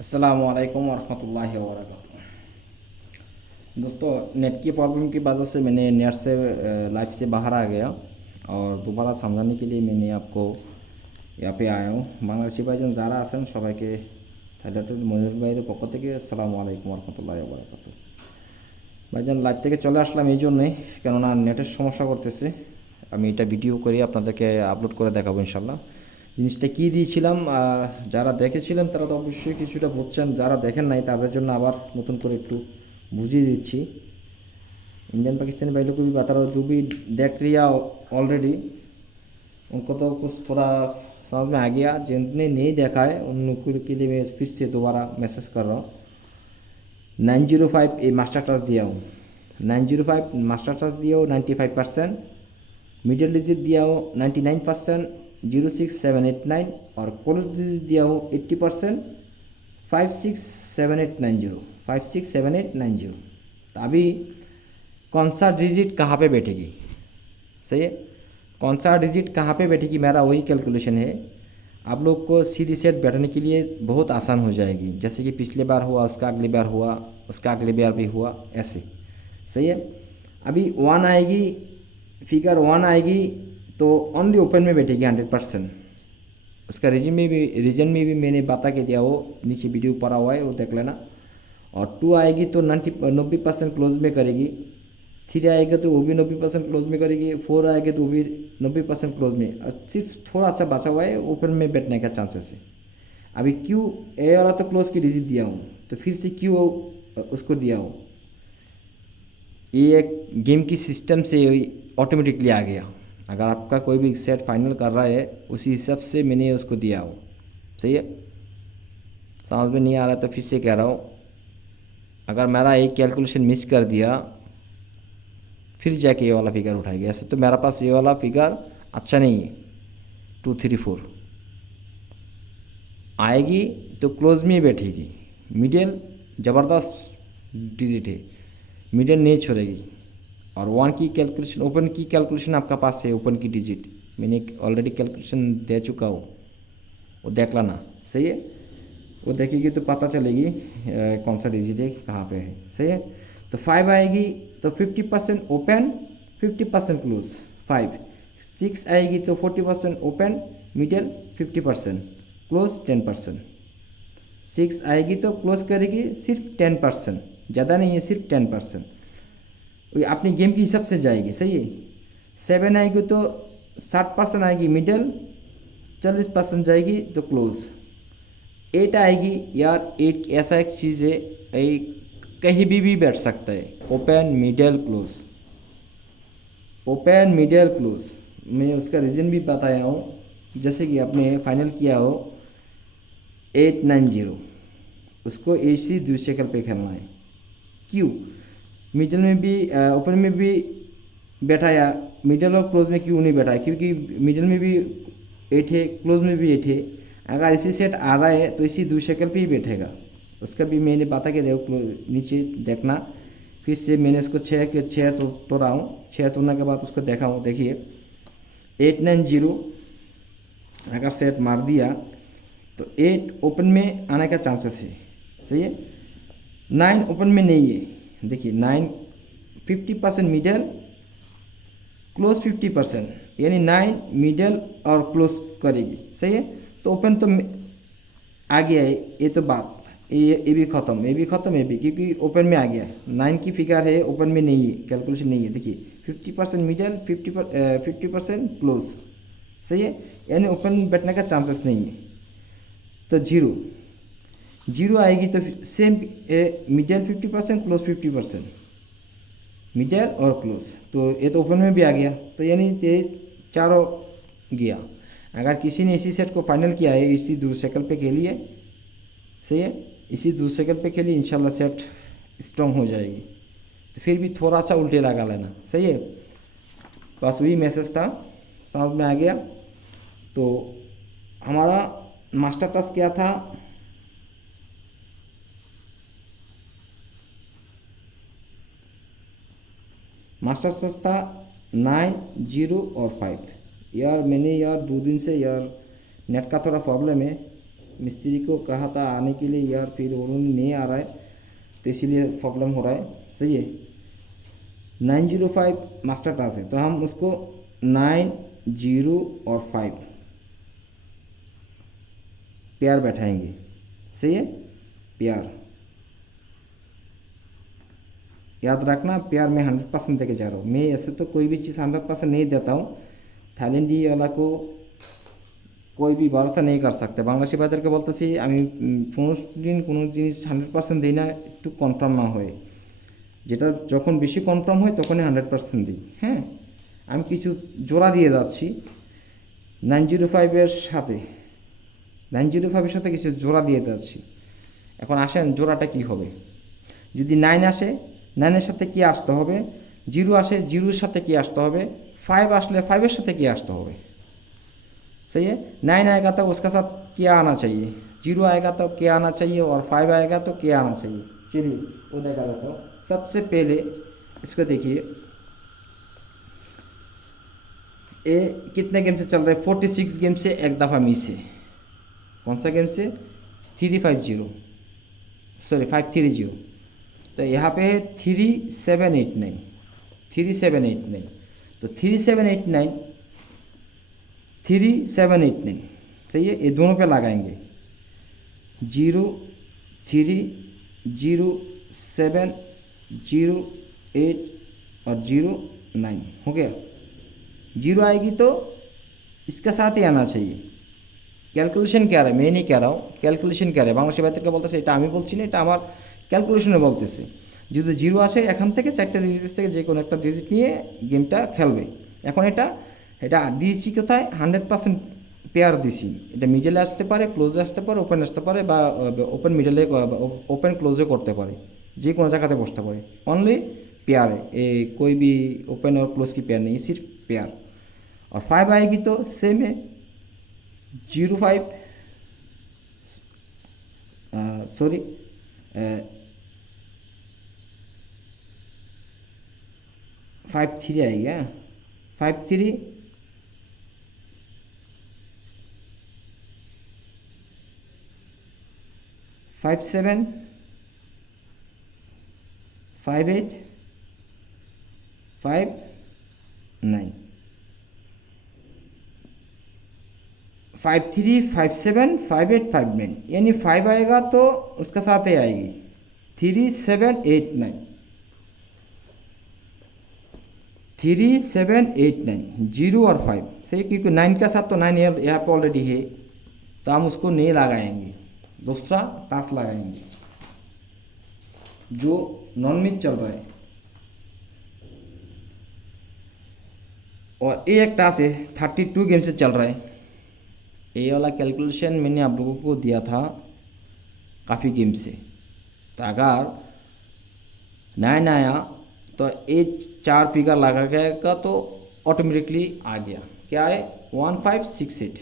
अस्सलाम वालेकुम वरहमतुल्लाहि वबरकातुहू। दोस्तों, नेट की प्रॉब्लम की वजह से मैंने नेट से लाइव से बाहर आ गया और दोबारा समझाने के लिए मैंने आपको यहाँ पे आया हूँ। बांग्लादेशी भाईजान যারা আছেন সবাইকে থাইল্যান্ডের মনির ভাইয়ের পক্ষ থেকে আসসালামু আলাইকুম ওরহমতুল্লাহি ওবরাকাতুহু। ভাইজান লাইভ থেকে চলে আসলাম এই জন্যই, কেননা নেটের সমস্যা করতেছে। আমি এটা ভিডিও করে আপনাদেরকে আপলোড করে দেখাবো ইনশাল্লাহ। জিনিসটা কী দিয়েছিলাম, যারা দেখেছিলেন তারা তো অবশ্যই কিছুটা বুঝছেন, যারা দেখেন নাই তাদের জন্য আবার নতুন করে একটু बुझिए दिच्छी। इंडियन पाकिस्तानी भाई लोग को भी बता रहा हूँ, जो भी देख लिया ऑलरेडी उनको तो कुछ थोड़ा समझ में आ गया। जिनने नहीं देखा है उन लोगों के लिए मैं फिर से दोबारा मैसेज कर रहा हूँ। 905 ए मास्टर क्लास दिया हूँ, 905 मास्टर क्लास दिया हूँ 95%, मिडिल डिजिट दिया हूँ 99%, 06789 और क्लोज डिजिट दिया हूँ 80%, 567890 567890। तो अभी कौन सा डिजिट कहाँ पे बैठेगी, सही है, कौन सा डिजिट कहाँ पे बैठेगी, मेरा वही कैलकुलेशन है। आप लोग को सीधी सेट बैठने के लिए बहुत आसान हो जाएगी। जैसे कि पिछले बार हुआ, उसका अगली बार हुआ, उसका अगली बार भी हुआ, ऐसे, सही है। अभी 1 आएगी, फिगर 1 आएगी तो ओनली ओपन में बैठेगी 100%। उसका रीजन में भी मैंने बता के दिया, वो नीचे वीडियो पड़ा हुआ है, वो देख लेना। और 2 आएगी तो 90% क्लोज में करेगी, 3 आएगा तो वो भी 90% क्लोज में करेगी, 4 आएगा तो वो भी 90% क्लोज में, सिर्फ थोड़ा सा बचा हुआ है ओपन में बैठने का चांसेस है। अभी क्यू ए वाला तो क्लोज की डिजिट दिया हूँ, तो फिर से क्यू उसको दिया हूँ। ये एक गेम की सिस्टम से ऑटोमेटिकली आ गया। अगर आपका कोई भी सेट फाइनल कर रहा है उसी हिसाब से मैंने उसको दिया हो, सही है। समझ में नहीं आ रहा तो फिर से कह रहा हूँ, अगर मेरा एक कैलकुलेशन मिस कर दिया फिर जाके ये वाला फिगर उठाएगी। ऐसे तो मेरा पास ये वाला फिगर अच्छा नहीं है। 2 3 4 आएगी तो क्लोज में बैठेगी, मिडिल ज़बरदस्त डिजिट है, मिडिल नहीं छोड़ेगी। और 1 की कैलकुलेशन, ओपन की कैलकुलेशन आपका पास है, ओपन की डिजिट मैंने ऑलरेडी कैलकुलेशन दे चुका हूँ, वो देख लेना, सही है। वो देखेगी तो पता चलेगी कौन सा डिजिट है कहाँ पे है, सही है। तो 5 आएगी तो 50% ओपन 50% क्लोज 5। 6 आएगी तो 40% ओपन मिडिल 50% क्लोज 10%। 6 आएगी तो क्लोज करेगी सिर्फ 10%, ज़्यादा नहीं है, सिर्फ 10%। अपनी गेम के हिसाब से जाएगी, सही है। 7 आएगी तो 60% आएगी मिडिल, 40% जाएगी तो क्लोज। 8 आएगी, यार 8 ऐसा एक चीज़ है, कहीं भी बैठ सकता है, open middle close, open middle close. मैं उसका रीज़न भी बताया हूँ। जैसे कि आपने फाइनल किया हो 890, उसको AC 2 शक्ल पे खेलना है। क्यों मिडिल में भी ओपन में भी बैठाया, मिडिल और क्लोज में क्यों नहीं बैठा है, क्योंकि मिडिल में भी 8 है, क्लोज में भी 8 है। अगर इसी सेट आ रहा है तो इसी 2 शक्ल पे ही बैठेगा। उसका भी मैंने बता के देखो, नीचे देखना। फिर से मैंने उसको 6 तोड़ा हूँ, 6 तोड़ने के बाद उसको देखा हूँ। देखिए 890 अगर सेट मार दिया तो 8 ओपन में आने का चांसेस है, सही है। 9 ओपन में नहीं है, देखिए 9 50% मिडल क्लोज 50%, यानी 9 मिडल और क्लोज करेगी, सही है। तो ओपन तो आ गया है, ये तो बात, ये भी ख़त्म, ये भी ख़त्म, ये भी, क्योंकि ओपन में आ गया है। 9 की फिगर है, ओपन में नहीं है, कैलकुलेशन नहीं है। देखिए 50% मिडल 50% क्लोज, सही है, यानी ओपन बैठने का चांसेस नहीं है। तो 0 आएगी तो सेम मिडल 50% क्लोज 50%, मिडल और क्लोज। तो ये तो ओपन में भी आ गया, तो यानी ये चारों गया। अगर किसी ने इसी सेट को फाइनल किया है, इसी 2 शक्ल पे खेलिए, सही है, इसी 2 शक्ल पे खेलिए, इंशाल्लाह सेट स्ट्रॉन्ग हो जाएगी। तो फिर भी थोड़ा सा उल्टे लगा लेना, सही है। बस वही मैसेज था, समझ में आ गया। तो हमारा मास्टर क्लास क्या था, मास्टर क्लास था 9 0 और 5। यार मैंने 2 दिन से यार नेट का थोड़ा प्रॉब्लम है, मिस्त्री को कहा था आने के लिए यार, फिर उन्होंने नहीं आ रहा है, तो इसीलिए प्रॉब्लम हो रहा है। सही है। 905 मास्टर टास्क है, तो हम उसको 9, 0 और 5 प्यार बैठाएंगे। सही है, प्यार याद रखना, प्यार मैं 100% देके जा रहा हूँ। मैं ऐसे तो कोई भी चीज़ 100% नहीं देता हूँ। थाईलैंडी वाला को कोई भी भरोसा नहीं कर सकते। बांग्लादेशी भाईদেরকে বলতেছি আমি কোনোদিন কোনো জিনিস 100% দিই না, একটু কনফার্ম না হয়। যেটা যখন বেশি কনফার্ম হয় তখনই 100% দিই। হ্যাঁ, আমি কিছু জোড়া দিয়ে যাচ্ছি 905 এর সাথে, 905 এর সাথে কিছু জোড়া দিয়ে যাচ্ছি। এখন আসেন জোড়াটা কি হবে। যদি 9 আসে, 9 এর সাথে কি আসতে হবে, 0 আসে, 0 এর সাথে কি আসতে হবে, 5 আসলে 5 এর সাথে কি আসতে হবে। सही है। 9 आएगा तो उसका साथ क्या आना चाहिए, 0 आएगा तो क्या आना चाहिए, और 5 आएगा तो क्या आना चाहिए। चलिए वो देखा जाता हूँ। सबसे पहले इसको देखिए, ये कितने गेम से चल रहा है, 46 गेम से एक दफ़ा मिस है। कौन सा गेम से, 350, सॉरी 530। तो यहाँ पे है 3789, 3789। तो 3789, 3789 सही है। ये दोनों पे लगाएंगे 0, 3, 0, 7, 0, 8 और 0, 9 हो गया। 0 आएगी तो इसके साथ ही आना चाहिए। ক্যালকুলেশন क्या है, मैं नहीं कह रहा हूँ, ক্যালকুলেশন क्या है। বাংলাদেশি ভাইদেরকে বলতেছে, এটা আমি বলছি না, এটা আমার ক্যালকুলেশনে বলতেছে। যদি 0 আসে, এখান থেকে 4টা ডিজিট থেকে যে কোনো একটা ডিজিট নিয়ে গেমটা খেলবে। এখন এটা দিয়েছি কোথায়, 100% পেয়ার দিছি। এটা মিডলে আসতে পারে, ক্লোজে আসতে পারে, ওপেন আসতে পারে, বা ওপেন মিডলে, ওপেন ক্লোজে করতে পারে, যে কোনো জায়গাতে বসতে পারে। অনলি पेयर है, ये कोई भी ओपन और क्लोज की पेयर नहीं, सिर्फ पेयर। और 5 आएगी तो सेम है, 05 सॉरी 53 आएगी। 53 57 58 59 53 57 58 59, यानी 5 आएगा तो उसका साथ ही आएगी 3789 3789 0 और 5 सही, क्योंकि 9 का साथ तो 9 यहाँ पे ऑलरेडी है, तो हम उसको नहीं लगाएंगे, दूसरा टास्क लगाएंगे जो नॉन मिड चल रहा है। और ये एक टास्क है 32 गेम से चल रहा है। ये वाला कैलकुलेशन मैंने आप लोगों को दिया था काफ़ी गेम से। तो अगर 9 आया तो ये 4 फिगर लगा गया तो ऑटोमेटिकली आ गया। क्या है, 1568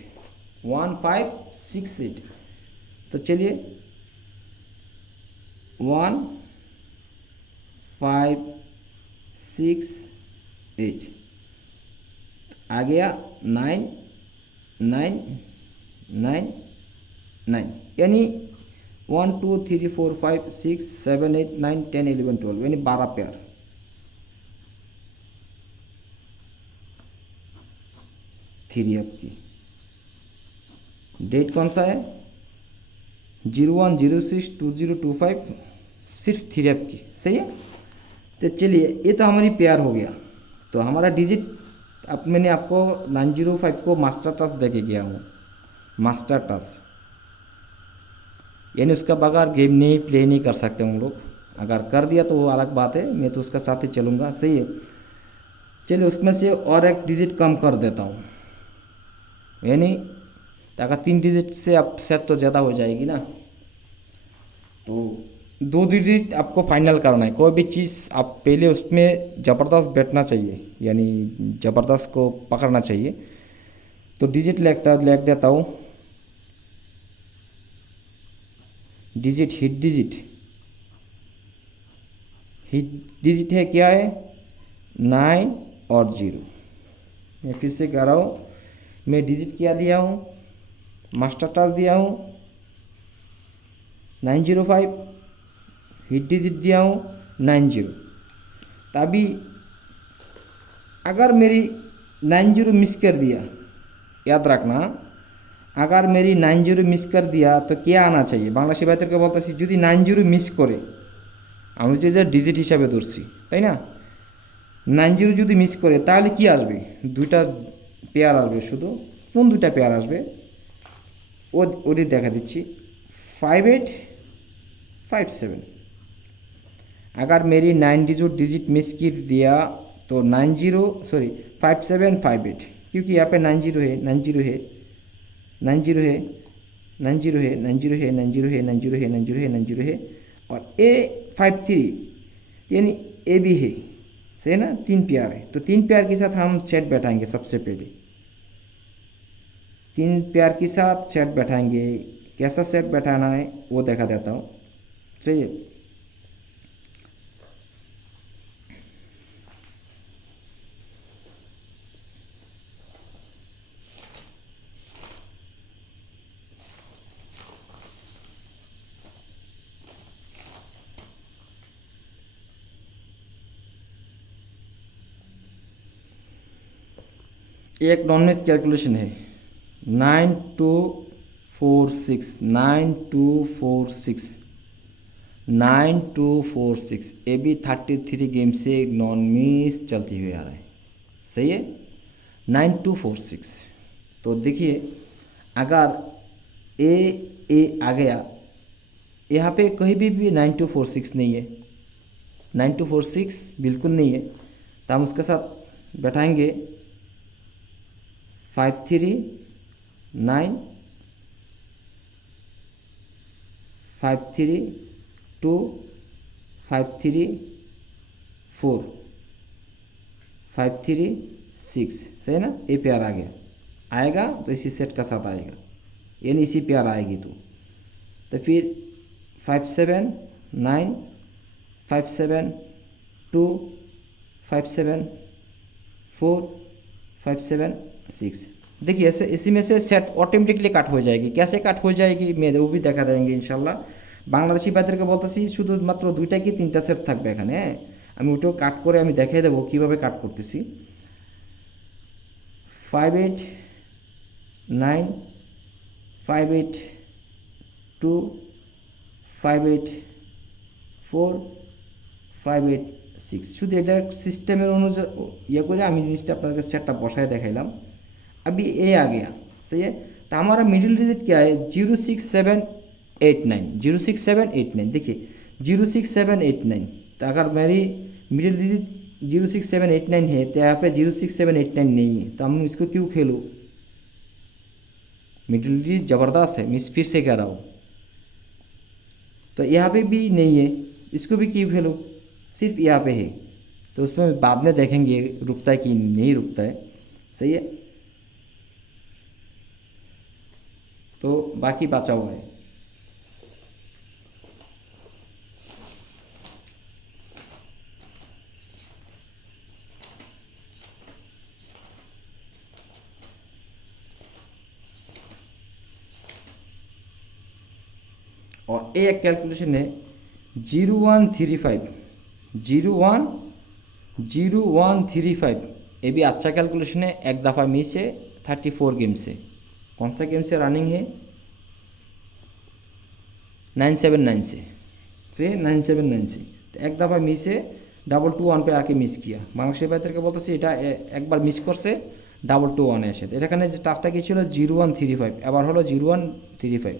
1568। तो चलिए 1568 आ गया 999, यानी 1 2 3 4 5 6 7 8 9 10 11 12, यानी 12 पेयर। थ्री आपकी डेट कौन सा है, 01062025, सिर्फ 3 आपकी सही है। तो चलिए ये तो हमारी पेयर हो गया। तो हमारा डिजिट अब मैंने आपको 905 को मास्टर टास्क दे के गया हूँ, मास्टर टास्क, यानी उसका बगैर गेम नहीं प्ले नहीं कर सकते हम लोग। अगर कर दिया तो वो अलग बात है, मैं तो उसका साथ ही चलूँगा सही है। चलिए उसमें से और एक डिजिट कम कर देता हूँ, यानी अगर 3 डिजिट से अब सेट तो ज़्यादा हो जाएगी ना, तो 2 डिजिट आपको फाइनल करना है। कोई भी चीज़ आप पहले उसमें ज़बरदस्त बैठना चाहिए, यानी ज़बरदस्त को पकड़ना चाहिए। तो डिजिट लिख देता हूँ, डिजिट हिट डिजिट है क्या है, 9 और 0। मैं फिर से कह रहा हूँ, मैं डिजिट क्या दिया हूँ, मास्टर टास्क दिया हूँ 905 हिट डिजिट दिया हूँ 90। तो अभी अगर मेरी 90 मिस कर दिया, याद रखना, अगर मेरी 90 मिस कर दिया तो क्या आना चाहिए? बांग्लादेशी भाइদেরকে বলতেছি যদি 90 মিস করে, আমি যে ডিজিট হিসাবে ধরছি তাই না, 90 যদি মিস করে তাহলে কি আসবে? দুইটা পেয়ার আসবে শুধু। কোন দুইটা পেয়ার আসবে ওটি দেখা দিচ্ছি, 5857। अगर मेरी 90 जो डिजिट मिस कर दिया तो 5758, क्योंकि यहाँ पे 90 है 90 है 90 है 90 है 90 है 90 है 90 है 90 है 90 है और ए 53 यानी ए भी है, सही ना? 3 पेयर है, तो 3 पेयर के साथ हम सेट बैठाएंगे। सबसे पहले 3 पेयर के साथ सेट बैठाएंगे। कैसा सेट बैठाना है वो दिखा देता हूँ, सही है? एक नॉन मैच कैलकुलेशन है 9246 9246 9246 ये भी 33 गेम से नॉन मिस चलती हुई आ रहा है, सही है? 9246। तो देखिए अगर ए आ गया, यहाँ पे कहीं भी 9246 नहीं है, 9246 बिल्कुल नहीं है, तो हम उसके साथ बैठाएंगे 539 532 534 536, सही है ना? ये पेयर आ गया, आएगा तो इसी सेट का साथ आएगा, यानी इसी पेयर आएगी। तो फिर 579 572 574 576। देखिए ऐसे इसी में से सेट ऑटोमेटिकली काट हो जाएगी। कैसे काट हो जाएगी मैं वो भी দেখা देंगे इंशाल्लाह। বাংলাদেশি ভাইদেরকে বলতেছি শুধুমাত্র 2টা কি 3টা সেট থাকবে এখানে, আমি ওটাও কাট করে আমি দেখিয়ে দেবো কীভাবে কাট করতেছি। 589 582 584 586, শুধু এটা সিস্টেমের অনুযায়ী ইয়ে করে আমি জিনিসটা আপনাদের সেটটা বসায় দেখাইলাম। अभी ए आ गया, सही है? तो हमारा मिडिल डिजिट क्या है? 06789 06789। देखिए 06789, तो अगर मेरी मिडिल डिजिट 06789 है तो यहाँ पे 06789 नहीं है, तो हम इसको क्यों खेलूँ? मिडिल डिजिट ज़बरदस्त है, मैं फिर से कह रहा हूँ। तो यहाँ पे भी नहीं है, इसको भी क्यों खेलूँ? सिर्फ यहाँ पे है, तो उसमें बाद में देखेंगे रुकता है कि नहीं रुकता है, सही है? तो बाकी बचा हुआ है। और एक कैलकुलेशन है 0135 0135। ये भी अच्छा कैलकुलेशन है। एक दफ़ा मिस है 34 गेम से। कौन सा गेम से रनिंग है? 979 से 979 से। तो एक दफ़ा मिस है 221 पे आके मिस किया। বাংলাদেশি ভাইদেরকে বলতেছি এটা একবার মিস করছে 221 এসে। এখানে যে টাচটা কি ছিল 0135, এবার হলো 0135।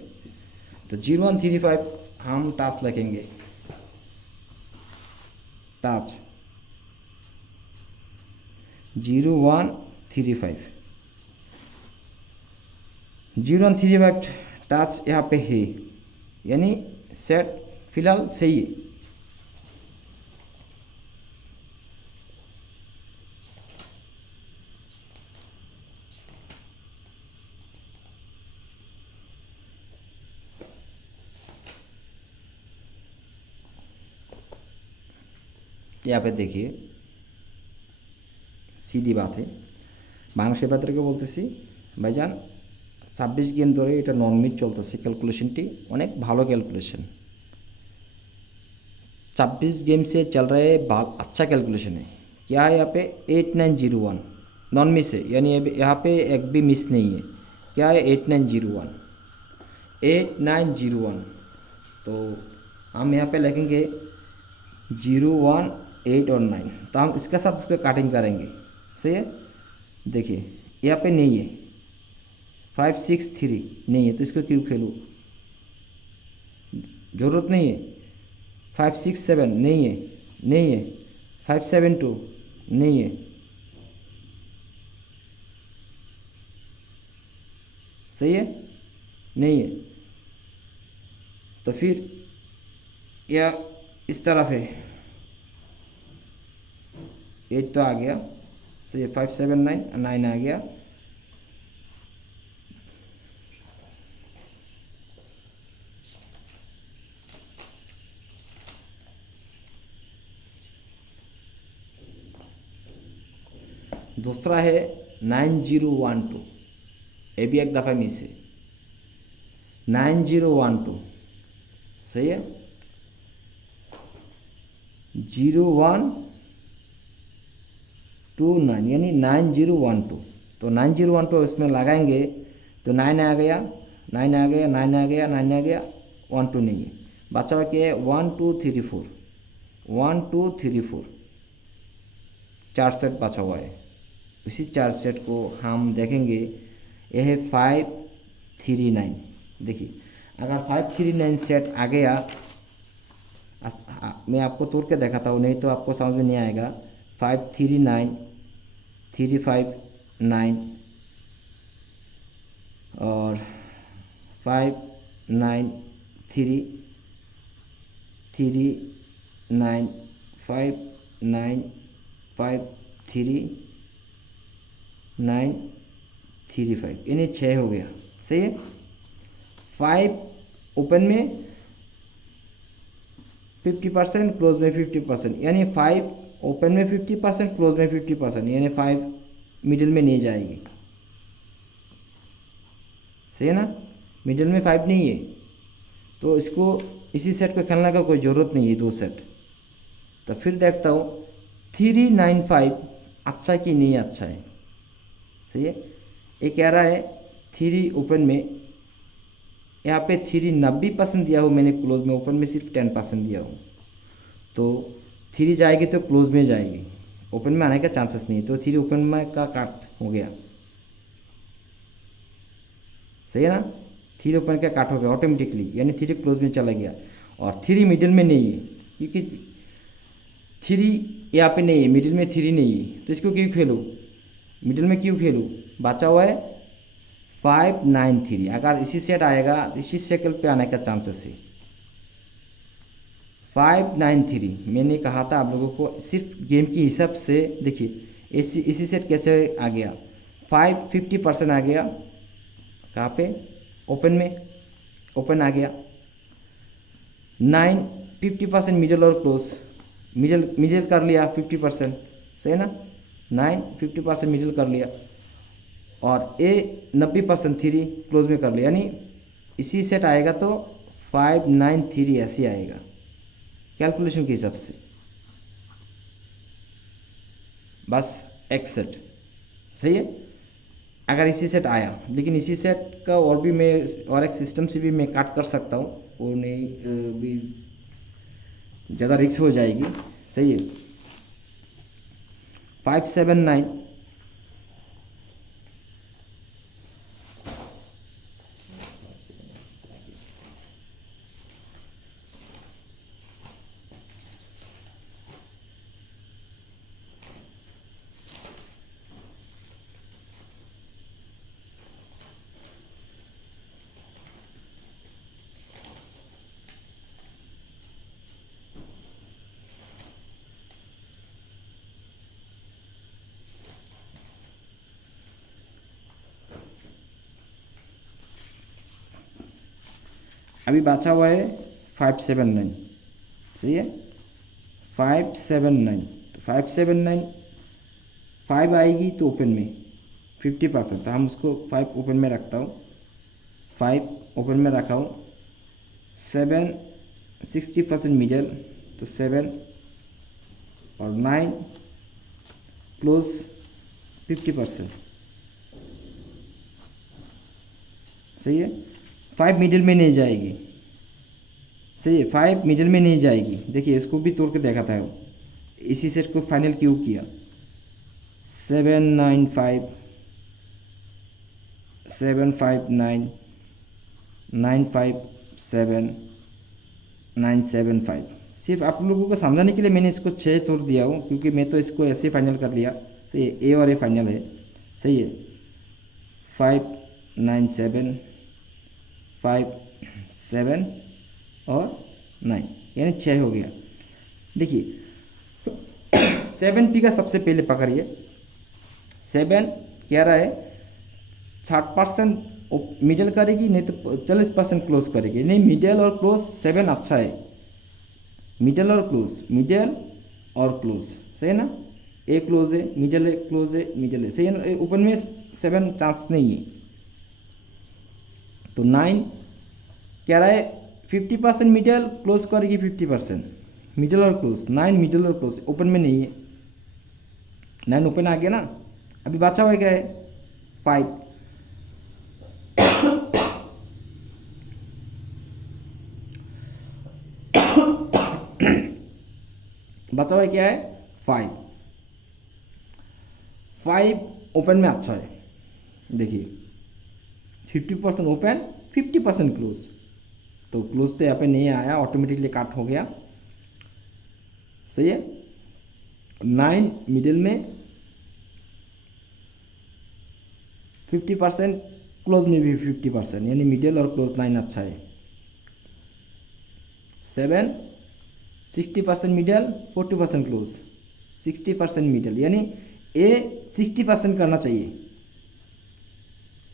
तो 0135 हम टाच लिखेंगे, टाच 0135 0135 टाच यहाँ पे है, यानी सेट फिलहाल सही है। यहाँ पे देखिए सीधी बात है। बांग्लादेशी भाइদেরকে বলতেছি ভাইজান 26 गेम धरे এটা नन मिड चलतेছে कैलकुलेशनटी अनेक भालो कैलकुलेशन 26 गेम से चल रहे अच्छा कैलकुलेशन है। क्या है यहाँ पे 8901 नॉन मिस है, यानी यहाँ पे एक भी मिस नहीं है। क्या है 8901 तो हम यहाँ पे लिखेंगे 0 1 8 और 9, तो हम इसके साथ उसको काटिंग करेंगे। सही है, देखिए यहाँ पे नहीं है 5 6 3 नहीं है, तो इसको क्यों खेलूँ, ज़रूरत नहीं है। 5 6 7 नहीं है, 5 7 2 नहीं है। सही है, नहीं है, तो फिर यह इस तरफ है 8 तो आ गया। सही है, 5 7 9 9 आ गया। दूसरा है 9012, ये भी एक दफ़ा मिस है 9012। सही है, 0129 यानी 9012, तो 9012 इसमें लगाएंगे तो 9 आ गया, 9 आ गया, 9 आ गया, 9 आ गया, 1 2 नहीं है, बचा हुआ क्या है 1 2 3 4, 1 2 3 4, 4 सेट बचा हुआ है। उसी 4 सेट को हम देखेंगे, यह है 5 3 9। देखिए अगर 5 3 9 सेट आ गया, मैं आपको तोड़ के दिखाता हूँ, नहीं तो आपको समझ में नहीं आएगा। 5 3 9 3 5 9 और 5 9 3 3 9 5 9 5 3 9 3 5, यानी 6 हो गया। सही है, 5 ओपन में 50%, क्लोज में 50%, यानी 5 ओपन में 50%, क्लोज में 50%, यानी 5 मिडिल में नहीं जाएगी। सही है ना, मिडिल में 5 नहीं है, तो इसको इसी सेट को खेलने का कोई ज़रूरत नहीं है, 2 सेट। तो फिर देखता हूँ 3 9 5 अच्छा कि नहीं अच्छा है। सही है, ये कह रहा है 3 ओपन में, यहाँ पे 3 90% दिया हो मैंने, क्लोज में ओपन में सिर्फ 10% दिया हो, तो 3 जाएगी तो क्लोज में जाएगी, ओपन में आने का चांसेस नहीं, तो 3 ओपन में का काट हो गया। सही है ना, 3 ओपन का काट हो गया ऑटोमेटिकली, यानी 3 क्लोज में चला गया। और 3 मिडिल में नहीं है, क्योंकि 3 यहाँ पे नहीं है, मिडिल में 3 नहीं है, तो इसको क्यों खेलूँ, मिडिल में क्यों खेलूँ, बचा हुआ है 5 9 3। अगर इसी सेट आएगा तो इसी सेकल पे आने का चांसेस है। 5 9 3 मैंने कहा था आप लोगों को, सिर्फ गेम के हिसाब से देखिए इसी सेट कैसे आ गया। 5 50% आ गया, कहाँ पे, ओपन में, ओपन आ गया। 9 50% मिडिल और क्लोज, मिडिल कर लिया 50%। सही है ना, 9 50% मिडिल कर लिया, और ए 90% 3 क्लोज में कर लिया, यानी इसी सेट आएगा तो 5 9 3 ऐसे आएगा कैलकुलेशन के हिसाब से, बस एक सेट। सही है, अगर इसी सेट आया, लेकिन इसी सेट का और भी मैं और एक सिस्टम से भी मैं काट कर सकता हूँ, वो नहीं भी ज़्यादा रिस्क हो जाएगी। सही है, 5 7 9 अभी बचा हुआ है 5 7 9। सही है, 5 7 9, तो 5 7 9 5 आएगी तो ओपन में 50%, तो हम उसको 5 ओपन में रखता हूँ, 5 ओपन में रखा हूँ, 7 60% मिडल, तो 7 और 9 क्लोज 50%, सही है। 5 मिडिल में नहीं जाएगी, सही है, 5 मिडिल में नहीं जाएगी। देखिए इसको भी तोड़ के देखा था, इसी सेट को फाइनल क्यों किया। 7 9 5 7 5 9 9 5 7 9 7 5। सिर्फ आप लोगों को समझाने के लिए मैंने इसको 6 तोड़ दिया हूँ, क्योंकि मैं तो इसको ऐसे फाइनल कर लिया, तो ये ए और ए फाइनल है, सही है। 5 9 7 5 7 और 9, यानी 6 हो गया। देखिए 7 का सबसे पहले पकड़िए। 7 कह रहा है 60% मिडल करेगी, नहीं तो 40% क्लोज करेगी। नहीं, मिडल और क्लोज 7 अच्छा है, मिडल और क्लोज, मिडल और क्लोज, सही है ना। ए क्लोज है, मिडल है, क्लोज है, मिडल है, सही है ना। ओपन में 7 चांस नहीं है। तो 9 कह रहा है 50% मिडल, क्लोज करेगी 50%, मिडल और क्लोज। 9 मिडल और क्लोज, ओपन में नहीं है। 9 ओपन आ गया ना। अभी बचा हुआ क्या है, 5। बचा हुआ क्या है, 5। 5 ओपन में अच्छा है। देखिए 50% ओपन, 50% क्लोज, तो क्लोज तो यहाँ पे नहीं आया, ऑटोमेटिकली काट हो गया, सही है। 9 मिडिल में, 50% क्लोज में भी 50%, यानी मिडिल और क्लोज 9 अच्छा है। 7 60% मिडिल, 40% क्लोज, 60% मिडिल, यानी ए 60% करना चाहिए,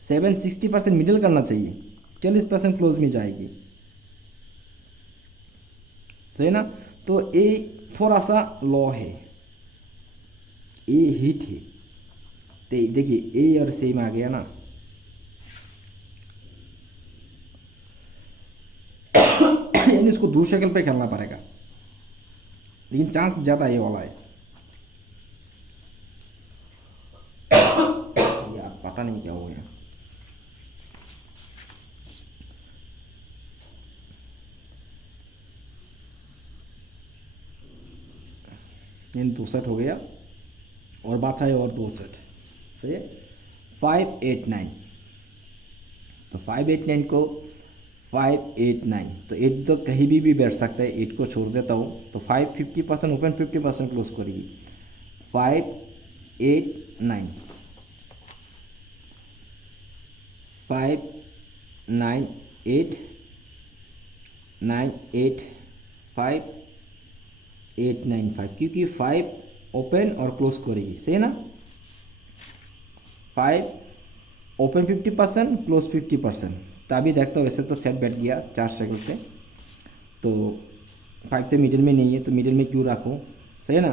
7 60% मिडिल करना चाहिए, 40% क्लोज में जाएगी, सही ना। तो ए थोड़ा सा लो है, ए हिट है, तो देखिए ए और सेम आ गया ना। यानी इसको दूसरे शक्ल पे खेलना पड़ेगा, लेकिन चांस ज़्यादा ये वाला है। यार पता नहीं क्या हो गया। यानी 2 सेट हो गया, और बादशाह है और 2 सेट, सही है। 5 8 9, तो 5 8 9 को 5 8 9, तो 8 तो कहीं भी बैठ सकता है, 8 को छोड़ देता हूँ, तो 5 50% ओपन, 50% क्लोज करेगी। 5 8 9 5 9 8 9 8 5 8 9 5, क्योंकि 5 ओपन और क्लोज करेगी, सही है ना। 5 ओपन 50%, क्लोज 50%, तो अभी देखता हूँ, वैसे तो सेट बैठ गया 4 साइकिल से, तो 5 तो मिडिल में नहीं है, तो मिडिल में क्यों रखूँ, सही है ना।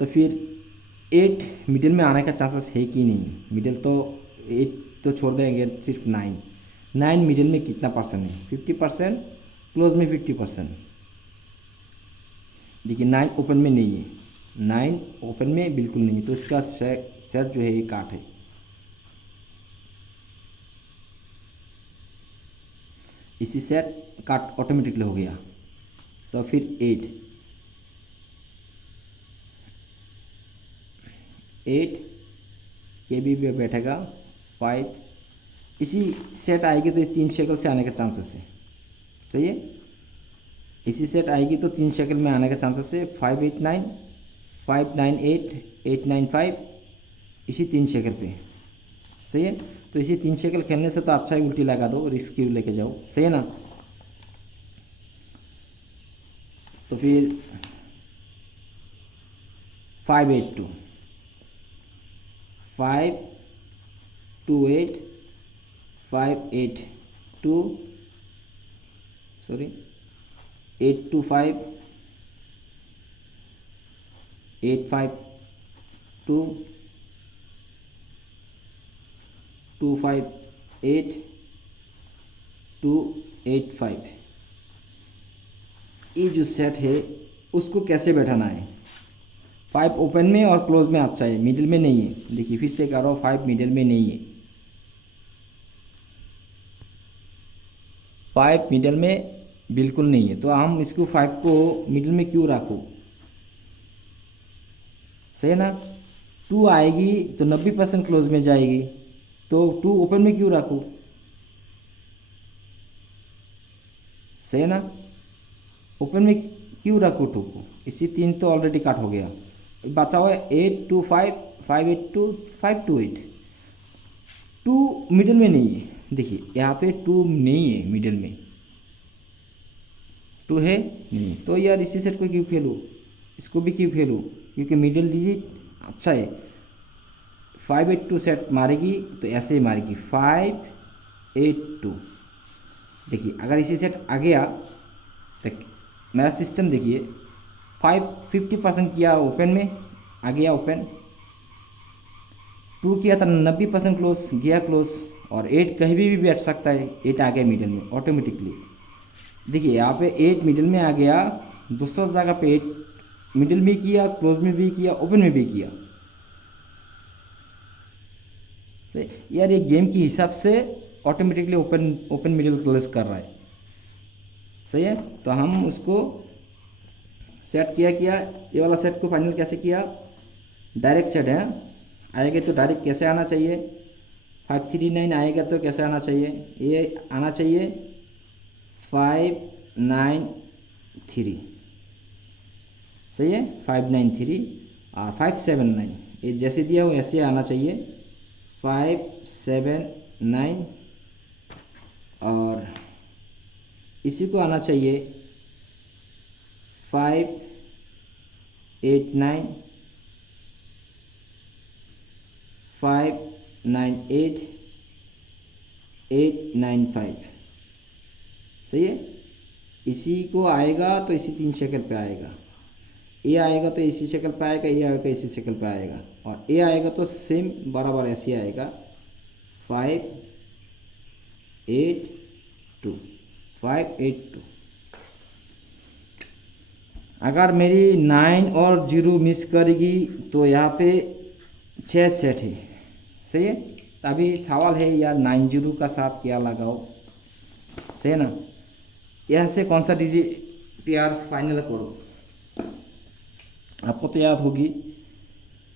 तो फिर 8 मिडिल में आने का चांसेस है कि नहीं, मिडिल तो 8 तो छोड़ देंगे, सिर्फ 9 मिडिल में कितना परसेंट है, 50%, क्लोज में 50%। देखिए 9 ओपन में नहीं है, 9 ओपन में बिल्कुल नहीं है, तो इसका सेट जो है ये काट है। इसी सेट काट ऑटोमेटिकली हो गया। सो फिर 8 के भी बैठेगा 5, इसी सेट आएगी तो 3 शक्ल से आने का चांसेस है, सही है। इसी सेट आएगी तो 3 शक्ल में आने का चांसेस है। 5 8 9 5 9 8 8 9 5, इसी 3 शक्ल पे, सही है। तो इसी 3 शक्ल खेलने से तो अच्छा ही उल्टी लगा दो, रिस्क क्यों लेके जाओ, सही है ना। तो फिर 5 8 2 5 2 8 5 8 2, सॉरी 8 2 5 8 5 2 2 5 8285, ये जो सेट है उसको कैसे बैठाना है। 5 ओपन में और क्लोज में अच्छा है, मिडिल में नहीं है। देखिए फिर से कह रहा हूँ, 5 मिडिल में नहीं है, 5 मिडिल में बिल्कुल नहीं है। तो हम इसको 5 को मिडिल में क्यों रखो, सही है ना। 2 आएगी तो 90% क्लोज में जाएगी, तो 2 ओपन में क्यों रखो, सही है ना। ओपन में क्यों रखो 2 को, इसी 3 तो ऑलरेडी कट हो गया, बचा हुआ है 825, 582, 528। 2 मिडिल में नहीं है, देखिए यहाँ पे 2 नहीं है मिडिल में, 2 है नहीं, तो यार इसी सेट को क्यों खेलूँ, इसको भी क्यों खेलूँ, क्योंकि मिडिल डिजिट अच्छा है। 582 सेट मारेगी तो ऐसे ही मारेगी 582। देखिए अगर इसी सेट आ गया तो मेरा सिस्टम देखिए, 50% किया ओपन में, आ गया ओपन। 2 किया था 90% क्लोज, गया क्लोज। और 8 कहीं भी बैठ सकता है, 8 आ गया मिडिल में ऑटोमेटिकली। देखिए यहाँ पे 8 मिडिल में आ गया, दूसरा जगह पे 8 मिडिल में किया, क्लोज में भी किया, ओपन में भी किया। सही यार, ये गेम के हिसाब से ऑटोमेटिकली ओपन मिडिल क्लोज कर रहा है, सही है। तो हम उसको सेट किया, ये वाला सेट को फाइनल कैसे किया, डायरेक्ट सेट है, आएगा तो डायरेक्ट कैसे आना चाहिए, 539 आएगा तो कैसे आना चाहिए, ये आना चाहिए 593, सही है 593। और 579 ये जैसे दिया हो ऐसे आना चाहिए 579, और इसी को आना चाहिए 589, 598, 895, सही है। इसी को आएगा तो इसी 3 शक्ल पे आएगा, ए आएगा तो इसी शक्ल पे आएगा, ए आएगा इसी शक्ल पे आएगा, और ए आएगा तो सेम बराबर ऐसे आएगा 582, 582। अगर मेरी 9 और 0 मिस करेगी तो यहाँ पे 6 सेट है, सही है। तो अभी सवाल है यार 9 0 का साथ क्या लगाओ, सही है ना। यहाँ से कौन सा डिजिट पेयर फाइनल करो, आपको तो याद होगी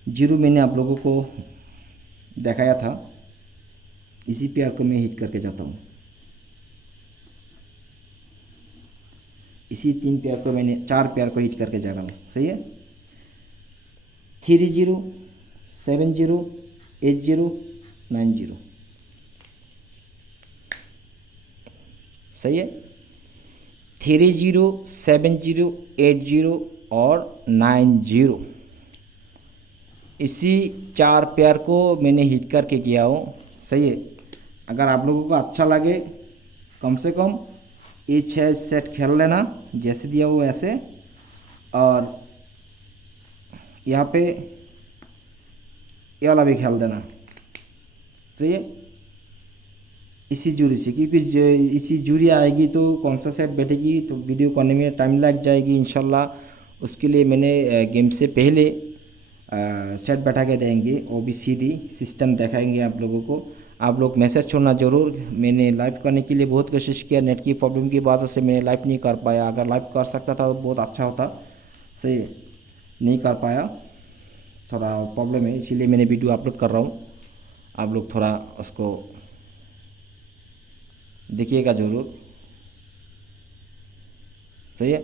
0 मैंने आप लोगों को दिखाया था, इसी पेयर को मैं हिट करके जाता हूँ। इसी 3 पेयर को मैंने 4 पेयर को हिट करके जा रहा हूँ, सही है। 3 0, 7 0, 8 0, 9 0, सही है। 3 0, 7 0, 8 0 और 9 0, इसी 4 पेयर को मैंने हिट करके किया हूँ, सही है। अगर आप लोगों को अच्छा लगे कम से कम ये 6 सेट खेल लेना जैसे दिया हो ऐसे, और यहाँ पे ये वाला भी खेल देना, सही है। इसी जूरी से, क्योंकि इसी जूरी आएगी तो कौन सा सेट बैठेगी तो वीडियो करने में टाइम लग जाएगी इंशाल्लाह। उसके लिए मैंने गेम से पहले सेट बैठा के देंगे, OBCD सिस्टम दिखाएंगे आप लोगों को। आप लोग मैसेज छोड़ना ज़रूर। मैंने लाइव करने के लिए बहुत कोशिश किया, नेट की प्रॉब्लम की वजह से मैंने लाइव नहीं कर पाया। अगर लाइव कर सकता था तो बहुत अच्छा होता, सही नहीं कर पाया, थोड़ा प्रॉब्लम है, इसीलिए मैंने वीडियो अपलोड कर रहा हूँ। आप लोग थोड़ा उसको देखिएगा ज़रूर, सही है।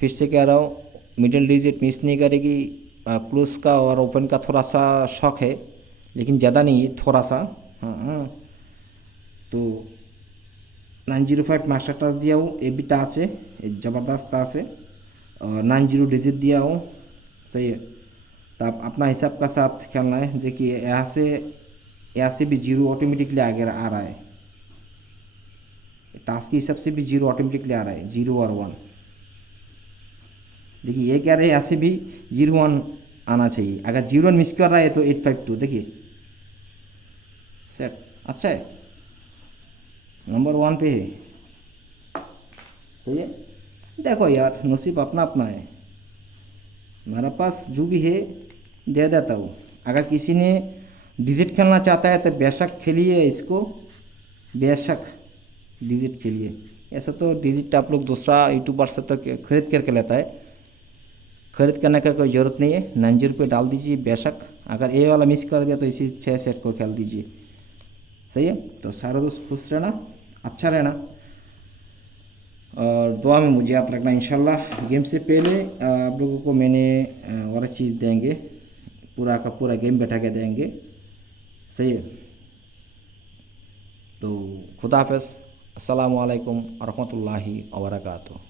फिर से कह रहा हूँ, मिडिल डिजिट मिस नहीं करेगी। क्लोज का और ओपन का थोड़ा सा शौक है, लेकिन ज़्यादा नहीं है, थोड़ा सा। हाँ तो 905 मास्टर टच दिया हूँ, ये भी टच है, एक ज़बरदस्त टच है, और 90 डिजिट दिया हूँ, सही है। तो आप अपना हिसाब का साथ खेलना है। देखिए यहाँ से भी 0 ऑटोमेटिकली आगे आ रहा है, टास्क के हिसाब से भी 0 ऑटोमेटिकली आ रहा है, 0 और 1। देखिए ये क्या रहे, यहाँ से भी 0 1 आना चाहिए। अगर 0 1 मिस कर रहा है तो 852, देखिए सेट अच्छा है। नंबर 1 पे है। सही है। देखो यार, नसीब अपना अपना है। मेरे पास जो भी है दे देता हूँ। अगर किसी ने डिजिट खेलना चाहता है तो बेशक खेलिए इसको, बेशक डिजिट खेलिए। ऐसा तो डिजिट आप लोग दूसरा यूट्यूबर से तो खरीद करके लेता है, खरीद करने का कोई ज़रूरत नहीं है। 90 रुपये डाल दीजिए बेशक। अगर ये वाला मिस कर दिया तो इसी 6 सेट को खेल दीजिए। सही है। तो सारे दोस्त खुश रहना, अच्छा रहना और दुआ में मुझे याद रखना। इंशाल्लाह गेम से पहले आप लोगों को मैंने और चीज़ देंगे, पूरा का पूरा गेम बैठा के देंगे। सही है। तो खुदा हाफ़िज़। अस्सलामु अलैकुम व रहमतुल्लाहि व बरकातुहू।